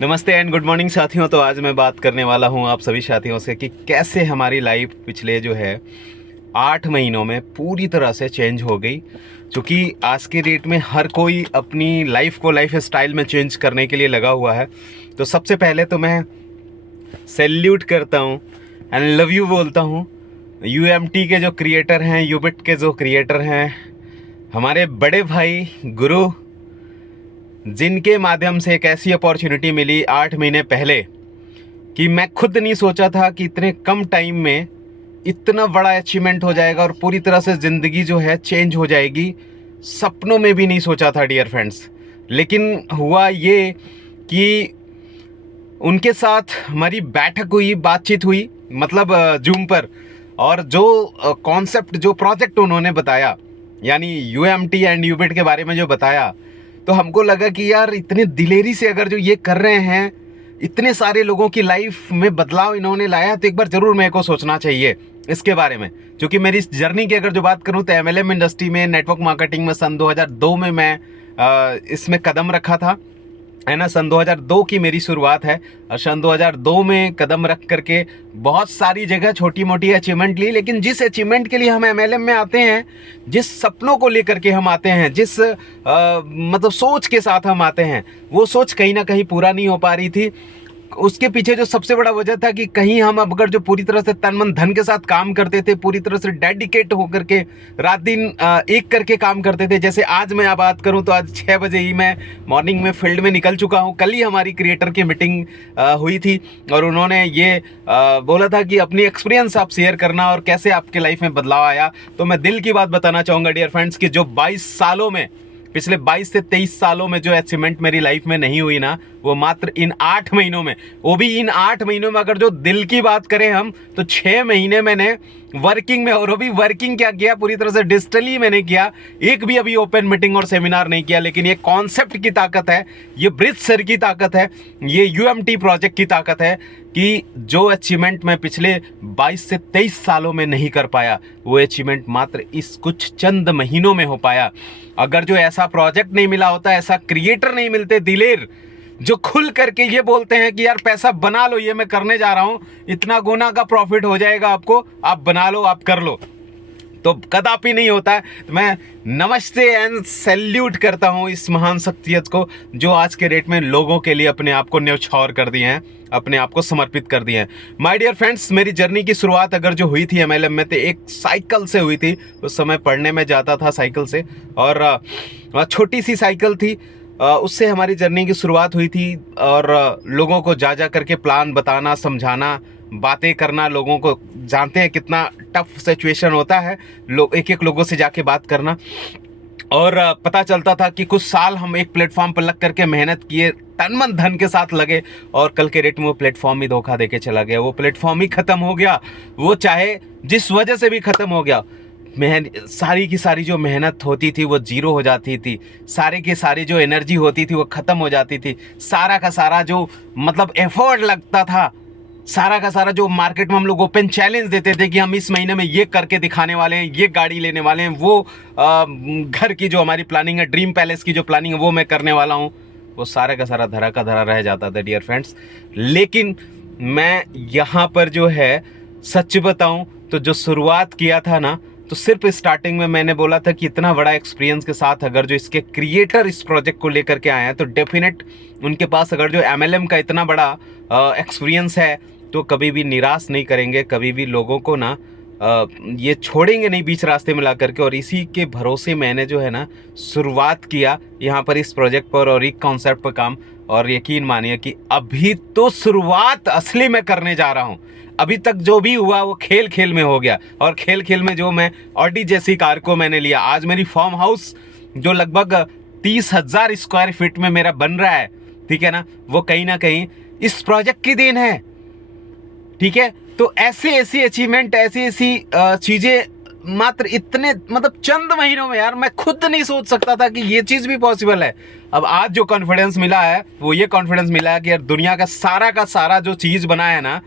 नमस्ते and good morning साथियों। तो आज मैं बात करने वाला हूं आप सभी साथियों से कि कैसे हमारी लाइफ पिछले जो है 8 महीनों में पूरी तरह से चेंज हो गई। क्योंकि आज के डेट में हर कोई अपनी लाइफ को लाइफ स्टाइल में चेंज करने के लिए लगा हुआ है। तो सबसे पहले तो मैं सैल्यूट करता हूं एंड लव यू बोलता हूं यूएमटी के जो क्रिएटर हैं, यूबिट के जो क्रिएटर हैं, हमारे बड़े भाई गुरु, जिनके माध्यम से एक ऐसी अपॉर्चुनिटी मिली 8 महीने पहले कि मैं खुद नहीं सोचा था कि इतने कम टाइम में इतना बड़ा अचीवमेंट हो जाएगा और पूरी तरह से ज़िंदगी जो है चेंज हो जाएगी। सपनों में भी नहीं सोचा था डियर फ्रेंड्स। लेकिन हुआ ये कि उनके साथ हमारी बैठक हुई, बातचीत हुई, मतलब जूम पर, और जो कॉन्सेप्ट, जो प्रोजेक्ट उन्होंने बताया, यानी यूएमटी एंड यूबिट के बारे में जो बताया, तो हमको लगा कि यार इतने दिलेरी से अगर जो ये कर रहे हैं, इतने सारे लोगों की लाइफ में बदलाव इन्होंने लाया, तो एक बार ज़रूर मेरे को सोचना चाहिए इसके बारे में। क्योंकि मेरी इस जर्नी की अगर जो बात करूं तो एमएलएम इंडस्ट्री में, नेटवर्क मार्केटिंग में सन 2002 में मैं इसमें कदम रखा था, है ना। सन 2002 की मेरी शुरुआत है और सन 2002 में कदम रख करके बहुत सारी जगह छोटी मोटी अचीवमेंट ली। लेकिन जिस अचीवमेंट के लिए हम एमएलएम में आते हैं, जिस सपनों को लेकर के हम आते हैं, जिस मतलब सोच के साथ हम आते हैं, वो सोच कहीं ना कहीं पूरा नहीं हो पा रही थी। उसके पीछे जो सबसे बड़ा वजह था कि कहीं हम अगर जो पूरी तरह से तन मन धन के साथ काम करते थे, पूरी तरह से डेडिकेट होकर के रात दिन एक करके काम करते थे। जैसे आज मैं बात करूं तो आज 6 बजे ही मैं मॉर्निंग में फील्ड में निकल चुका हूं। कल ही हमारी क्रिएटर की मीटिंग हुई थी और उन्होंने ये बोला था कि अपनी एक्सपीरियंस आप शेयर करना और कैसे आपके लाइफ में बदलाव आया। तो मैं दिल की बात बताना चाहूँगा डियर फ्रेंड्स कि जो 22 सालों में, पिछले 22 से 23 सालों में जो अचीवमेंट मेरी लाइफ में नहीं हुई ना, वो मात्र इन 8 महीनों में, वो भी इन 8 महीनों में अगर जो दिल की बात करें हम, तो 6 महीने मैंने वर्किंग में, और वो भी वर्किंग क्या किया, पूरी तरह से डिजिटली मैंने किया। एक भी अभी ओपन मीटिंग और सेमिनार नहीं किया। लेकिन ये कॉन्सेप्ट की ताकत है, ये ब्रिज सर की ताकत है, ये यूएमटी प्रोजेक्ट की ताकत है कि जो अचीवमेंट मैं पिछले 22 से 23 सालों में नहीं कर पाया, वो अचीवमेंट मात्र इस कुछ चंद महीनों में हो पाया। अगर जो ऐसा प्रोजेक्ट नहीं मिला होता, ऐसा क्रिएटर नहीं मिलते दिलेर जो खुल करके ये बोलते हैं कि यार पैसा बना लो, ये मैं करने जा रहा हूं, इतना गुना का प्रॉफिट हो जाएगा आपको, आप बना लो, आप कर लो, तो कदापि नहीं होता है। तो मैं नमस्ते एंड सैल्यूट करता हूं इस महान शख्सियत को जो आज के डेट में लोगों के लिए अपने आप को न्यौछावर कर दिए हैं, अपने आप को समर्पित कर दिए हैं। माय डियर फ्रेंड्स, मेरी जर्नी की शुरुआत अगर जो हुई थी एमएलएम में, तो एक साइकिल से हुई थी। उस समय पढ़ने में जाता था साइकिल से, और छोटी सी साइकिल थी, उससे हमारी जर्नी की शुरुआत हुई थी। और लोगों को जा करके प्लान बताना, समझाना, बातें करना, लोगों को जानते हैं कितना टफ सिचुएशन होता है, लोग एक एक लोगों से जाके बात करना। और पता चलता था कि कुछ साल हम एक प्लेटफॉर्म पर लग करके मेहनत किए, तन मन धन के साथ लगे, और कल के डेट में वो प्लेटफॉर्म ही धोखा देके चला गया, वो प्लेटफॉर्म ही खत्म हो गया। वो चाहे जिस वजह से भी खत्म हो गया, सारी की सारी जो मेहनत होती थी वो जीरो हो जाती थी, सारे की सारी जो एनर्जी होती थी वो ख़त्म हो जाती थी, सारा का सारा जो मतलब एफर्ट लगता था, सारा का सारा जो मार्केट में हम लोग ओपन चैलेंज देते थे कि हम इस महीने में ये करके दिखाने वाले हैं, ये गाड़ी लेने वाले हैं, वो घर की जो हमारी प्लानिंग है, ड्रीम पैलेस की जो प्लानिंग है वो मैं करने वाला हूँ, वो सारा का सारा धरा का धरा रह जाता था डियर फ्रेंड्स। लेकिन मैं यहाँ पर जो है सच बताऊँ तो जो शुरुआत किया था ना, तो सिर्फ स्टार्टिंग में मैंने बोला था कि इतना बड़ा एक्सपीरियंस के साथ अगर जो इसके क्रिएटर इस प्रोजेक्ट को लेकर के आए हैं, तो डेफिनेट उनके पास अगर जो एमएलएम का इतना बड़ा एक्सपीरियंस है, तो कभी भी निराश नहीं करेंगे, कभी भी लोगों को ना ये छोड़ेंगे नहीं बीच रास्ते में ला करके। और इसी के भरोसे मैंने जो है ना शुरुआत किया यहाँ पर इस प्रोजेक्ट पर और एक कॉन्सेप्ट पर काम। और यकीन मानिए कि अभी तो शुरुआत असली में करने जा रहा हूँ। अभी तक जो भी हुआ वो खेल खेल में हो गया, और खेल खेल में जो मैं ऑडी जैसी कार को मैंने लिया, आज मेरी फार्म हाउस जो लगभग 30,000 स्क्वायर फीट में मेरा बन रहा है, ठीक है ना, वो कहीं ना कहीं इस प्रोजेक्ट की देन है, ठीक है। तो ऐसी ऐसी अचीवमेंट, ऐसी ऐसी चीज़ें मात्र इतने मतलब चंद महीनों में, यार मैं खुद नहीं सोच सकता था कि ये चीज़ भी पॉसिबल है। अब आज जो कॉन्फिडेंस मिला है वो ये कॉन्फिडेंस मिला है कि यार दुनिया का सारा जो चीज़ बना है ना,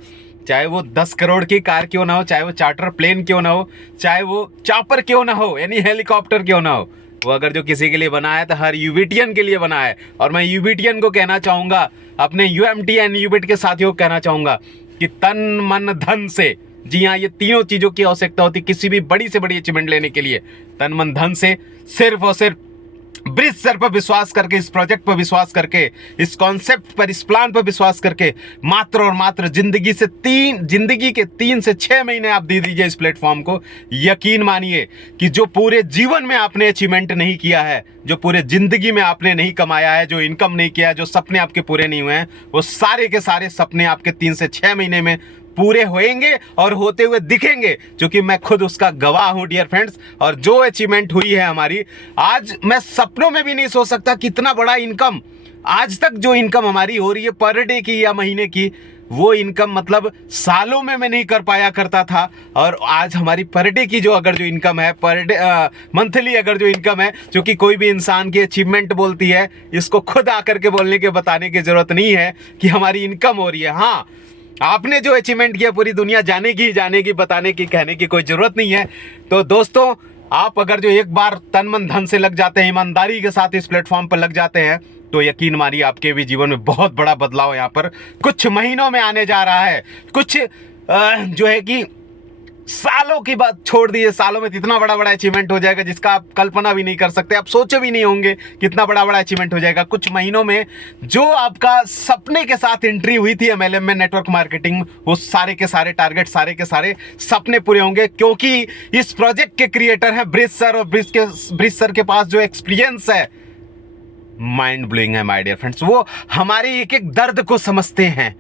चाहे वो 10 करोड़ की कार क्यों ना हो, चाहे वो चार्टर प्लेन क्यों ना हो, चाहे वो चापर क्यों ना हो, यानी हेलीकॉप्टर क्यों ना हो, वो अगर जो किसी के लिए बना है तो हर यूबिटियन के लिए बना है। और मैं यूबिटियन को कहना चाहूँगा, अपने यूएमटी एंड यूबिट के साथियों को कहना चाहूँगा कि तन मन धन से, जी हाँ, ये तीनों चीज़ों की आवश्यकता होती है किसी भी बड़ी से बड़ी अचीवमेंट लेने के लिए। तन मन धन से, सिर्फ और सिर्फ ब्रिज सर पर विश्वास करके, इस प्रोजेक्ट पर विश्वास करके, इस कॉन्सेप्ट पर, इस प्लान पर विश्वास करके, मात्र और मात्र जिंदगी के 3 से 6 महीने आप दे दीजिए इस प्लेटफॉर्म को। यकीन मानिए कि जो पूरे जीवन में आपने अचीवमेंट नहीं किया है, जो पूरे जिंदगी में आपने नहीं कमाया है, जो इनकम नहीं किया है, जो सपने आपके पूरे नहीं हुए हैं, वो सारे के सारे सपने आपके 3 से 6 महीने में पूरे होएंगे और होते हुए दिखेंगे, क्योंकि मैं खुद उसका गवाह हूं डियर फ्रेंड्स। और जो अचीवमेंट हुई है हमारी, आज मैं सपनों में भी नहीं सोच सकता कितना बड़ा इनकम, आज तक जो इनकम हमारी हो रही है पर डे की या महीने की, वो इनकम मतलब सालों में मैं नहीं कर पाया करता था। और आज हमारी पर डे की जो अगर जो इनकम है, पर डे मंथली अगर जो इनकम है, क्योंकि कोई भी इंसान की अचीवमेंट बोलती है, इसको खुद आकर के बोलने के बताने की जरूरत नहीं है कि हमारी इनकम हो रही है। हाँ, आपने जो अचीवमेंट किया पूरी दुनिया जानेगी, बताने की, कहने की कोई जरूरत नहीं है। तो दोस्तों, आप अगर जो एक बार तन मन धन से लग जाते हैं, ईमानदारी के साथ इस प्लेटफॉर्म पर लग जाते हैं, तो यकीन मानिए आपके भी जीवन में बहुत बड़ा बदलाव यहाँ पर कुछ महीनों में आने जा रहा है। कुछ जो है कि सालों की बात छोड़ दीजिए, सालों में इतना बड़ा बड़ा अचीवमेंट हो जाएगा जिसका आप कल्पना भी नहीं कर सकते, आप सोचे भी नहीं होंगे कितना बड़ा बड़ा अचीवमेंट हो जाएगा कुछ महीनों में। जो आपका सपने के साथ एंट्री हुई थी एमएलएम में, नेटवर्क मार्केटिंग, वो सारे के सारे टारगेट, सारे के सारे सपने पूरे होंगे, क्योंकि इस प्रोजेक्ट के क्रिएटर हैं ब्रिज सर। और ब्रिज सर के पास जो एक्सपीरियंस है, माइंड ब्लोइंग है माय डियर फ्रेंड्स। वो हमारी एक एक दर्द को समझते हैं,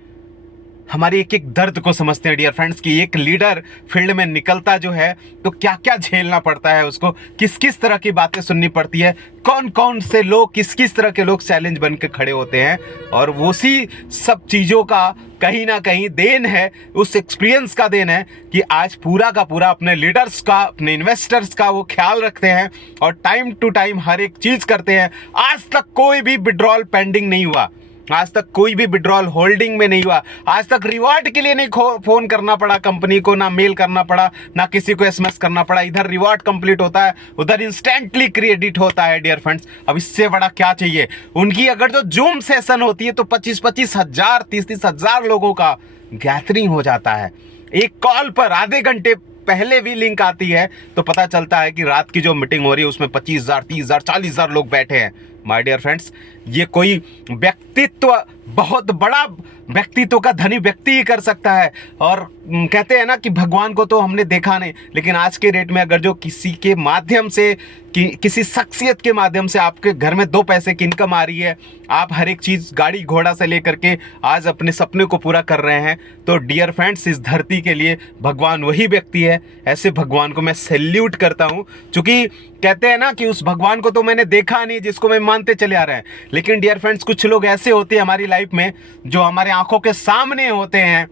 हमारी एक एक दर्द को समझते हैं डियर फ्रेंड्स, कि एक लीडर फील्ड में निकलता जो है तो क्या क्या झेलना पड़ता है उसको, किस किस तरह की बातें सुननी पड़ती है, कौन कौन से लोग, किस किस तरह के लोग चैलेंज बन के खड़े होते हैं। और उसी सब चीज़ों का कहीं ना कहीं देन है, उस एक्सपीरियंस का देन है कि आज पूरा का पूरा अपने लीडर्स का, अपने इन्वेस्टर्स का वो ख्याल रखते हैं और टाइम टू टाइम हर एक चीज़ करते हैं। आज तक कोई भी विड्रॉल पेंडिंग नहीं हुआ, आज तक कोई भी विड्रॉल होल्डिंग में नहीं हुआ, आज तक रिवॉर्ड के लिए नहीं फोन करना पड़ा कंपनी को, ना मेल करना पड़ा, ना किसी को एसएमएस करना पड़ा। इधर रिवॉर्ड कंप्लीट होता है, उधर इंस्टेंटली क्रेडिट होता है डियर फ्रेंड्स। अब इससे बड़ा क्या चाहिए। उनकी अगर जो जूम सेशन होती है तो 25-25 हजार, 30-30 हजार लोगों का गैदरिंग हो जाता है एक कॉल पर। आधे घंटे पहले भी लिंक आती है तो पता चलता है कि रात की जो मीटिंग हो रही है उसमें 25,000, 30,000, 40,000 लोग बैठे हैं। माय डियर फ्रेंड्स, ये कोई व्यक्तित्व, बहुत बड़ा व्यक्तित्व का धनी व्यक्ति ही कर सकता है। और कहते हैं ना कि भगवान को तो हमने देखा नहीं, लेकिन आज के डेट में अगर जो किसी के माध्यम से, किसी शख्सियत के माध्यम से आपके घर में 2 पैसे की इनकम आ रही है, आप हर एक चीज़ गाड़ी घोड़ा से लेकर के आज अपने सपने को पूरा कर रहे हैं, तो डियर फ्रेंड्स, इस धरती के लिए भगवान वही व्यक्ति है। ऐसे भगवान को मैं सैल्यूट करता हूँ, क्योंकि कहते हैं ना कि उस भगवान को तो मैंने देखा नहीं जिसको मैं मानते चले आ रहे हैं। लेकिन डियर फ्रेंड्स, कुछ लोग ऐसे होते हैं हमारी लाइफ में जो हमारे आंखों के सामने होते हैं,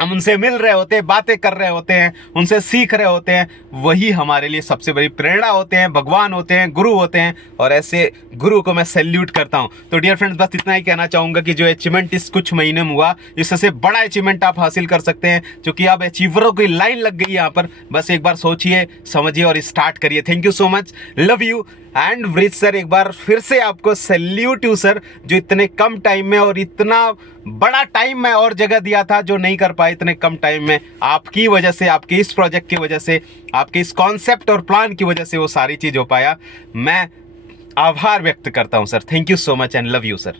हम उनसे मिल रहे होते हैं, बातें कर रहे होते हैं, उनसे सीख रहे होते हैं, वही हमारे लिए सबसे बड़ी प्रेरणा होते हैं, भगवान होते हैं, गुरु होते हैं। और ऐसे गुरु को मैं सैल्यूट करता हूं। तो डियर फ्रेंड्स, बस इतना ही कहना चाहूँगा कि जो अचीवमेंट इस कुछ महीने में हुआ, इससे बड़ा अचीवमेंट आप हासिल कर सकते हैं, क्योंकि अब अचीवरों की लाइन लग गई है यहाँ पर। बस एक बार सोचिए, समझिए और स्टार्ट करिए। Thank you so much, love you. And bridge sir, एक बार फिर से आपको सैल्यूट यू सर, जो इतने कम टाइम में और इतना बड़ा टाइम में और जगह दिया था जो नहीं कर पाए इतने कम टाइम में। आपकी वजह से, आपके इस प्रोजेक्ट की वजह से, आपके इस कॉन्सेप्ट और प्लान की वजह से वो सारी चीज़ हो पाया। मैं आभार व्यक्त करता हूं sir. Thank you so much and love you sir.